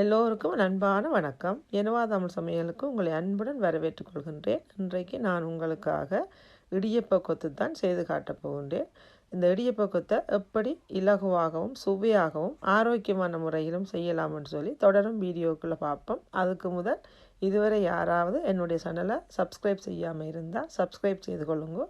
எல்லோருக்கும் அன்பான வணக்கம். எனவா தமிழ் சமையலுக்கு உங்களை அன்புடன் வரவேற்றுக் கொள்கின்றேன். இன்றைக்கு நான் உங்களுக்காக இடியப்ப கொத்து தான் செய்து காட்டப் போகின்றேன். இந்த இடியப்ப கொத்தை எப்படி இலகுவாகவும் சுவையாகவும் ஆரோக்கியமான முறையிலும் செய்யலாம்னு சொல்லி தொடரும் வீடியோக்குள்ளே பார்ப்போம். அதுக்கு முதல் இதுவரை யாராவது என்னுடைய சேனலை சப்ஸ்கிரைப் செய்யாமல் இருந்தால் சப்ஸ்கிரைப் செய்து கொள்ளுங்க.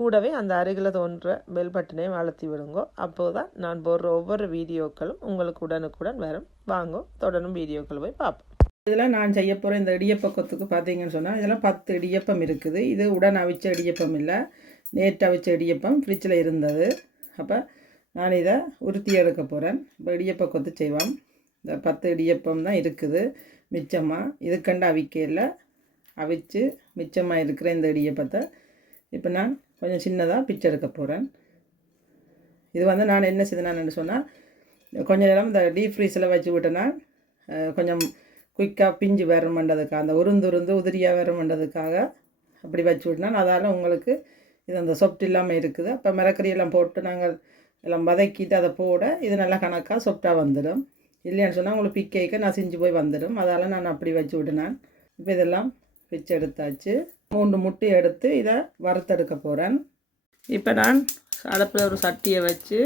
கூடவே அந்த அருகில் தோன்ற பெல் பட்டனையும் அழுத்தி விடுங்கோ. அப்போது தான் நான் போடுற ஒவ்வொரு வீடியோக்களும் உங்களுக்கு உடனுக்குடன் வரும். வாங்கோ தொடரும் வீடியோக்கள் போய் பார்ப்போம். இதெல்லாம் நான் செய்ய போகிற இந்த இடியப்பக்கத்துக்கு பார்த்தீங்கன்னு சொன்னால் இதெல்லாம் பத்து இடியப்பம் இருக்குது. இது உடன் அவிச்ச இடியப்பம் இல்லை. நேற்று அவிச்ச இடியப்பம் ஃப்ரிட்ஜில் இருந்தது. அப்போ நான் இதை உறுத்தி எடுக்க போகிறேன் இப்போ இடியப்பக்கத்து செய்வோம். இந்த பத்து இடியப்பம் தான் இருக்குது. மிச்சமாக இதுக்கண்டு அவிக்கையில் அவிச்சு மிச்சமாக இருக்கிற இந்த இடியப்பத்தை இப்போ நான் கொஞ்சம் சின்னதாக பிச்சை எடுக்க போகிறேன் இது வந்து நான் என்ன செய்தேன்னு சொன்னால் கொஞ்சம் நேரம் இந்த டீப் ஃப்ரீஸில் வச்சு விட்டேன்னா கொஞ்சம் குயிக்காக பிஞ்சு வரமண்டதுக்காக அந்த உருந்து உருந்து உதிரியாக வரமண்டதுக்காக அப்படி வச்சு விட்டேன் அதால் உங்களுக்கு இது அந்த சொப்ட் இல்லாமல் இருக்குது. அப்போ மிளக்கறி எல்லாம் போட்டு நாங்கள் எல்லாம் வதக்கிட்டு அதை போட இது நல்லா கணக்காக சொப்டாக வந்துடும். இல்லைன்னு சொன்னால் உங்களுக்கு பிக்கைக்க நான் செஞ்சு போய் வந்துடும். அதால் நான் அப்படி வச்சு விட்டேன் இப்போ இதெல்லாம் பிச்சு எடுத்தாச்சு மூன்று முட்டை எடுத்து இதை வறுத்தெடுக்க போகிறேன் இப்போ நான் அடுப்பில் ஒரு சட்டியை வச்சு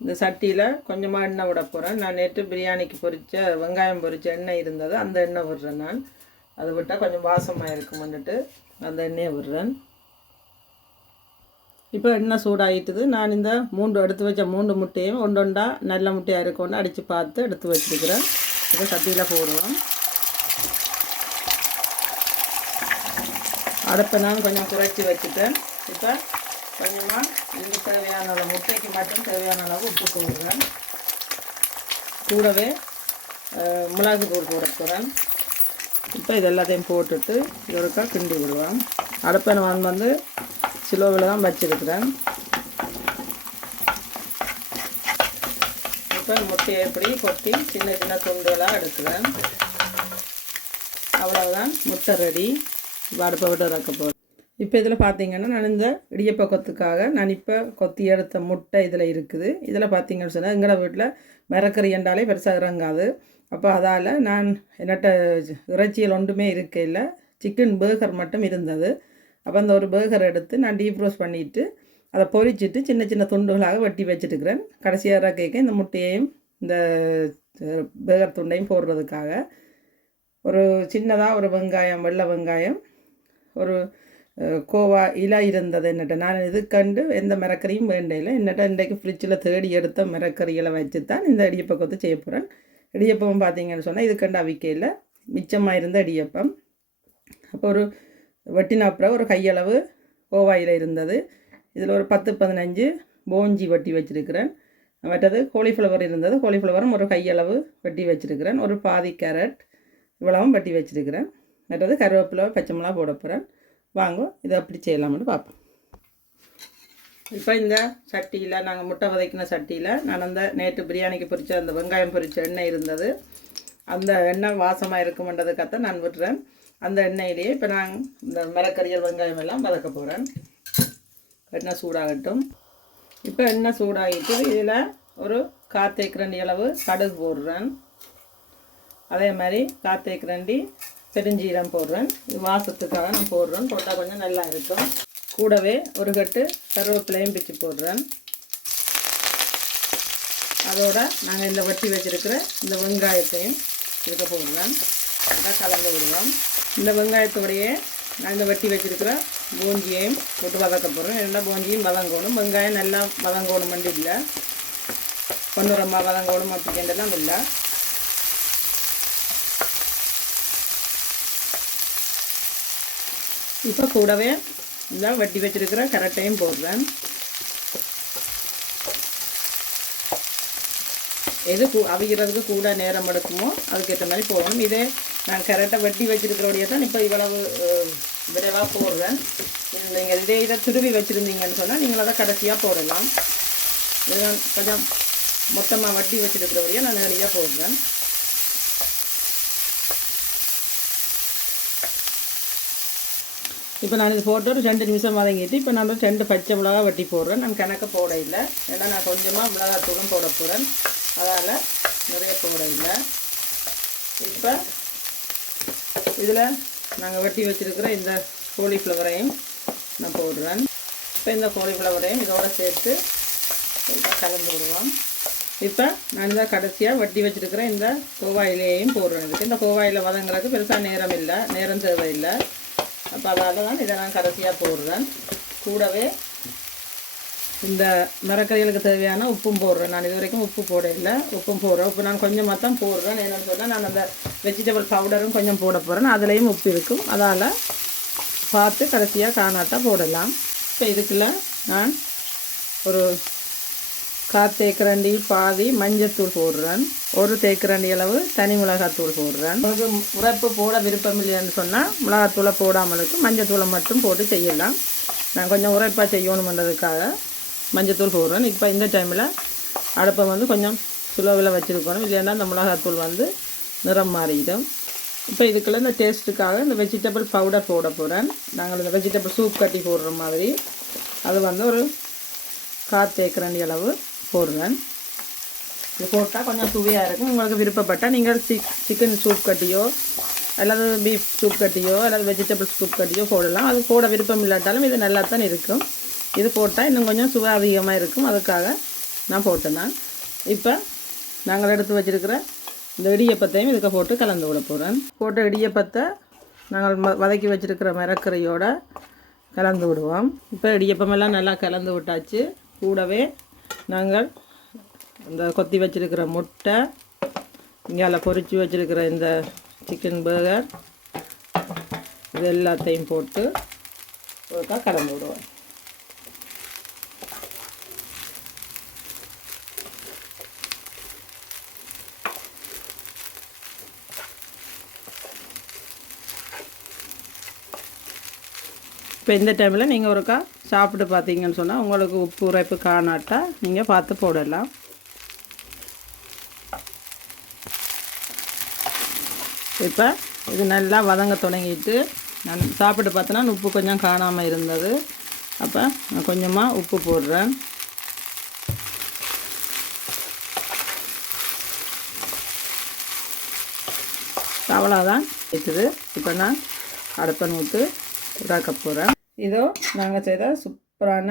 இந்த சட்டியில் கொஞ்சமாக எண்ணெய் விட போகிறேன் நான் நேற்று பிரியாணிக்கு பொரித்த வெங்காயம் பொரித்த எண்ணெய் இருந்தது அந்த எண்ணெய் விடுறேன் நான். அதை விட்டால் கொஞ்சம் வாசமாக இருக்கும்னுட்டு அந்த எண்ணெயை விடுறேன். இப்போ எண்ணெய் சூடாகிட்டுது நான் இந்த மூன்று எடுத்து வச்ச மூன்று முட்டையும் ஒன்றொண்டா நல்ல முட்டையாக இருக்கும்னு அடித்து பார்த்து எடுத்து வச்சுருக்கிறேன். இதை சட்டியில் போடுவோம். அடுப்பை நான் கொஞ்சம் குறைச்சி வச்சுட்டேன். இப்போ கொஞ்சமாக இதுக்கு தேவையான அளவு முட்டைக்கு மட்டும் தேவையான அளவு உப்பு போடுறேன். கூடவே மிளகு தூள் போட போகிறேன் இப்போ இது எல்லாத்தையும் போட்டுட்டு இதொருக்கா கிண்டி விடுவேன் அடுப்பை நான் வந்து சிலோவில் தான் வச்சுருக்கிறேன். இப்போ முட்டையை எப்படி கொட்டி சின்ன சின்ன துண்டுகளாக எடுக்கிறேன். அவ்வளவுதான். முட்டை ரெடி அடுப்பை விட்டு இறக்க போகிறேன் இப்போ இதில் பார்த்தீங்கன்னா நான் இந்த இடியப்பக்கத்துக்காக நான் இப்போ கொத்தி எடுத்த முட்டை இதில் இருக்குது. இதில் பார்த்தீங்கன்னு சொன்னால் எங்களோட வீட்டில் மிரக்கறி என்றாலே பெருசாக இறங்காது. அப்போ அதால் நான் என்னட்ட இறைச்சியில் ஒன்றுமே இருக்கையில் சிக்கன் பேர்கர் மட்டும் இருந்தது. அப்போ அந்த ஒரு பேர்கர் எடுத்து நான் டீப் ரோஸ் பண்ணிவிட்டு அதை பொரிச்சிட்டு சின்ன சின்ன துண்டுகளாக வெட்டி வச்சுட்டுக்கிறேன் கடைசியாக இறக்கைக்கு இந்த முட்டையையும் இந்த பேர்கர் துண்டையும் போடுறதுக்காக ஒரு சின்னதாக ஒரு வெங்காயம் வெள்ளை வெங்காயம் ஒரு கோவா இலை இருந்தது என்னட்ட. நான் இது கண்டு எந்த மரக்கறியும் வேண்டையில் என்னட்ட இன்றைக்கு ஃப்ரிட்ஜில் தேடி எடுத்த மரக்கறிகளை வச்சு தான் இந்த இடியப்பக்கத்தை செய்ய போகிறேன் இடியப்பம் பார்த்தீங்கன்னு சொன்னால் இது கண்டு அவிக்கையில் மிச்சமாக இருந்த இடியப்பம். அப்போ ஒரு வெட்டின அப்புறம் ஒரு கையளவு கோவா இலை இருந்தது. இதில் ஒரு பத்து பதினஞ்சு போஞ்சி வெட்டி வச்சுருக்கிறேன். மற்றது கோலிஃப்ளவர் இருந்தது. கோலிஃப்ளவரும் ஒரு கையளவு வெட்டி வச்சுருக்கிறேன். ஒரு பாதி கேரட் இவ்வளவும் வெட்டி வச்சுருக்கிறேன். மற்றது கருவேப்பிலை பச்சை மிளகா போட போகிறேன் வாங்க இதை அப்படி செய்யலாம்னு பார்ப்போம். இப்போ இந்த சட்டியில் நாங்கள் முட்டை வதக்கின சட்டியில் நான் அந்த நேற்று பிரியாணிக்கு பொரிச்ச அந்த வெங்காயம் பொறிச்ச எண்ணெய் இருந்தது. அந்த எண்ணெய் வாசமாக இருக்குமன்றதுக்காக நான் விட்டுறேன். அந்த எண்ணெயிலேயே இப்போ நான் இந்த மரக்கறிகள் வெங்காயம் எல்லாம் வதக்க போகிறேன் எண்ணெய் சூடாகட்டும். இப்போ எண்ணெய் சூடாகிட்டு இதில் ஒரு காத்தேக்கரண்டி அளவு கடுகு போடுறேன். அதே மாதிரி காத்தேக்கரண்டி பெருஞ்சீரம் போடுறேன். இது வாசத்துக்காக நான் போடுறேன். போட்டால் கொஞ்சம் நல்லா இருக்கும். கூடவே ஒரு கட்டு கருவேப்பிலையும் பிச்சு போடுறேன். அதோட நாங்கள் இந்த வட்டி வச்சிருக்கிற இந்த வெங்காயத்தையும் இருக்க போடுறேன். அதை கலந்து விடுவோம். இந்த வெங்காயத்தோடையே நான் இந்த வட்டி வச்சிருக்கிற பூஞ்சியையும் போட்டு வதக்க போடுறேன் எல்லா பூஞ்சியும் வதங்கணும். வெங்காயம் நல்லா வதங்கணும் மண்டி இல்லை பொன்னுரமா வதங்கணும் அப்படின்றதெல்லாம் இல்லை. இப்போ கூடவே இதான் வட்டி வச்சிருக்கிற கரெக்டையும் போடுறேன். எது கூ அவிக்கிறதுக்கு கூட நேரம் எடுக்குமோ அதுக்கேற்ற மாதிரி போடணும். இதே நான் கரெக்டாக வட்டி வச்சிருக்கிறோடைய தான் இப்போ இவ்வளவு விரைவாக போடுறேன். நீங்கள் இதே இதை திருவி வச்சுருந்தீங்கன்னு சொன்னால் நீங்கள் அதை கடைசியாக போடலாம். இது கொஞ்சம் மொத்தமாக வட்டி வச்சுருக்கிறவரையும் நான் நேரடியாக போடுறேன். இப்போ நான் இது போட்டு ஒரு ரெண்டு நிமிஷம் வதங்கிட்டு இப்போ நான் ரெண்டு பச்சை மிளகா வெட்டி போடுறேன். நான் கணக்கு போட இல்லை. ஏன்னா நான் கொஞ்சமாக மிளகாத்தூளும் போட போகிறேன் அதால் நிறைய போட இல்லை. இப்போ இதில் நாங்கள் வெட்டி வச்சுருக்கிற இந்த கோழிஃப்ளவரையும் நான் போடுறேன். இப்போ இந்த கோழிஃப்ளவரையும் இதோட சேர்த்து கலந்து விடுவோம். இப்போ நான் இதை கடைசியாக வெட்டி வச்சுருக்கிற இந்த கோவாயிலையும் போடுறேன். இதுக்கு இந்த கோவாயில் வதங்குறதுக்கு பெருசாக நேரம் இல்லை. நேரம் தேவையில்லை. அப்போ அதால் தான் இதை நான் கடைசியாக போடுறேன். கூடவே இந்த மரக்கறிகளுக்கு தேவையான உப்பும் போடுறேன். நான் இது வரைக்கும் உப்பு போடல உப்பும் போடுறேன். உப்பு நான் கொஞ்சமாக தான் போடுறேன். என்னென்னு சொன்னால் நான் அந்த வெஜிடபிள் பவுடரும் கொஞ்சம் போட போகிறேன் அதுலேயும் உப்பு இருக்கும். அதால் பார்த்து கடைசியாக காணாட்டா போடலாம். இப்போ இதுக்குள்ள நான் ஒரு கால் தேக்கரண்டி பாதி மஞ்சத்தூள் போடுறேன். ஒரு தேக்கரண்டி அளவு தனி மிளகாத்தூள் போடுறேன். உங்களுக்கு உரப்பு போட விருப்பம் இல்லைன்னு சொன்னால் மிளகாத்தூளை போடாமலுக்கு மஞ்சத்தூளை மட்டும் போட்டு செய்யலாம். நான் கொஞ்சம் உரைப்பாக செய்யணுமன்றதுக்காக மஞ்சத்தூள் போடுறேன். இப்போ இந்த டைமில் அடுப்பை வந்து கொஞ்சம் சுலவில் வச்சுருக்கணும். இல்லைன்னா அந்த மிளகாத்தூள் வந்து நிறம் மாறிடும். இப்போ இதுக்குள்ள இந்த டேஸ்ட்டுக்காக இந்த வெஜிடபிள் பவுடர் போட போகிறேன் நாங்கள் இந்த வெஜிடபிள் சூப் கட்டி போடுற மாதிரி. அது வந்து ஒரு கார் தேக்கரண்டி அளவு போடுவேன் இது போட்டால் கொஞ்சம் சுவையாக இருக்கும். உங்களுக்கு விருப்பப்பட்டால் நீங்கள் சிக் சிக்கன் சூப் கட்டியோ அல்லது பீஃப் சூப் கட்டியோ அல்லது வெஜிடபிள் சூப் கட்டியோ போடலாம். அது போட விருப்பம் இல்லாட்டாலும் இது நல்லா தான் இருக்கும். இது போட்டால் இன்னும் கொஞ்சம் சுவை அதிகமாக இருக்கும். அதுக்காக நான் போட்டேன் நான். இப்போ நாங்கள் எடுத்து வச்சுருக்கிற இந்த இடியப்பத்தையும் இதுக்கு போட்டு கலந்து விட போகிறேன் போட்ட இடியப்பத்தை நாங்கள் ம வதக்கி வச்சுருக்கிற மரக்கறியோட கலந்து விடுவோம். இப்போ இடியப்பமெல்லாம் நல்லா கலந்து விட்டாச்சு. கூடவே நாங்கள் இந்த கொத்தி வச்சுருக்கிற முட்டை இங்கால பொறிச்சு வச்சுருக்கிற இந்த சிக்கன் பர்கர் இது எல்லாத்தையும் போட்டு ஒருக்கா கலந்து விடுவோம். இப்போ இந்த டைமில் நீங்கள் ஒருக்கா சாப்பிட்டு பார்த்தீங்கன்னு சொன்னால் உங்களுக்கு உப்பு உரைப்பு காணாட்டா நீங்கள் பார்த்து போடலாம். இப்போ இது நல்லா வதங்க தொடங்கிட்டு நான் சாப்பிட்டு பார்த்தோன்னா உப்பு கொஞ்சம் காணாமல் இருந்தது. அப்போ நான் கொஞ்சமாக உப்பு போடுறேன். அவ்வளோதான் இருக்குது. இப்போ நான் அடுப்பை நூற்று இதாக்க போகிறேன் இதோ நாங்கள் செய்த சூப்பரான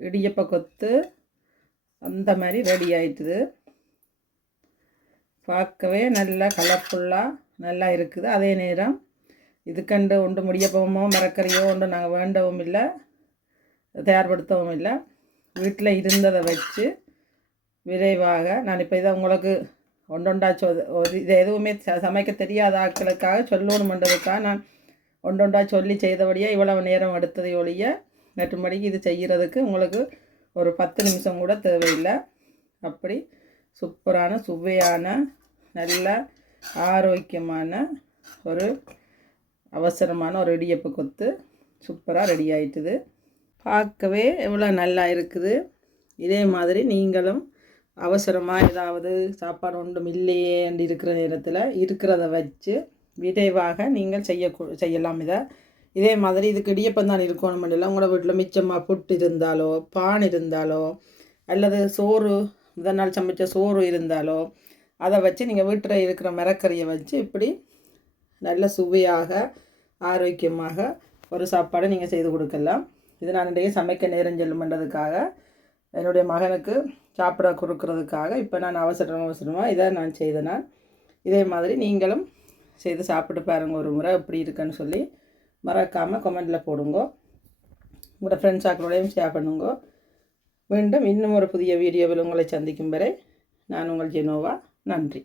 இடியப்ப கொத்து அந்த மாதிரி ரெடி ஆயிட்டுது. பார்க்கவே நல்லா கலர்ஃபுல்லாக நல்லா இருக்குது. அதே நேரம் இதுக்கண்டு ஒன்று முடியப்பமோ மரக்கறியோ ஒன்று நாங்கள் வேண்டவும் இல்லை தயார்படுத்தவும் இல்லை. வீட்டில் இருந்ததை வச்சு விரைவாக நான் இப்போ இதை உங்களுக்கு ஒன்றொண்டாச்சு சொ ஒரு இது எதுவுமே ச- சமைக்க தெரியாத ஆட்களுக்காக சொல்லணுமன்றதுக்காக நான் ஒன்றொன்றா சொல்லி செய்தபடியே இவ்வளவு நேரம் எடுத்ததை ஒழிய மற்றும்படிக்கு இது செய்கிறதுக்கு உங்களுக்கு ஒரு பத்து நிமிஷம் கூட தேவையில்லை. அப்படி சூப்பரான சுவையான நல்ல ஆரோக்கியமான ஒரு அவசரமான ஒரு இடியப்பு கொத்து சூப்பராக ரெடி ஆயிட்டுது. பார்க்கவே எவ்வளோ நல்லா இருக்குது. இதே மாதிரி நீங்களும் அவசரமாக ஏதாவது சாப்பாடு ஒன்றும் இல்லையே இருக்கிற நேரத்தில் இருக்கிறத வச்சு விரைவாக நீங்கள் செய்ய செய்யலாம் இதை. இதே மாதிரி இதுக்கு இடியப்பம் தான் இருக்கணும் இல்லை உங்களோட வீட்டில் மிச்சமாக புட்டு இருந்தாலோ பான் இருந்தாலோ அல்லது சோறு முதல் நாள் சமைச்ச சோறு இருந்தாலோ அதை வச்சு நீங்கள் வீட்டில் இருக்கிற மரக்கறியை வச்சு இப்படி நல்ல சுவையாக ஆரோக்கியமாக ஒரு சாப்பாடை நீங்கள் செய்து கொடுக்கலாம். இது நான் இன்றைய சமைக்க நேரம் செல்லுமன்றதுக்காக என்னுடைய மகனுக்கு சாப்பிட கொடுக்கறதுக்காக இப்போ நான் அவசரம் அவசரமாக இதை நான் செய்தேன். இதே மாதிரி நீங்களும் செய்து சாப்பிட்டு பாருங்கள் ஒரு முறை எப்படி இருக்குன்னு சொல்லி மறக்காமல் கமெண்டில் போடுங்க. உங்களோட ஃப்ரெண்ட்ஸ் ஆக்களோடையும் ஷேர் பண்ணுங்க. மீண்டும் இன்னும் ஒரு புதிய வீடியோவில் உங்களை சந்திக்கும் வரை நான் உங்கள் ஜெனோவா. நன்றி.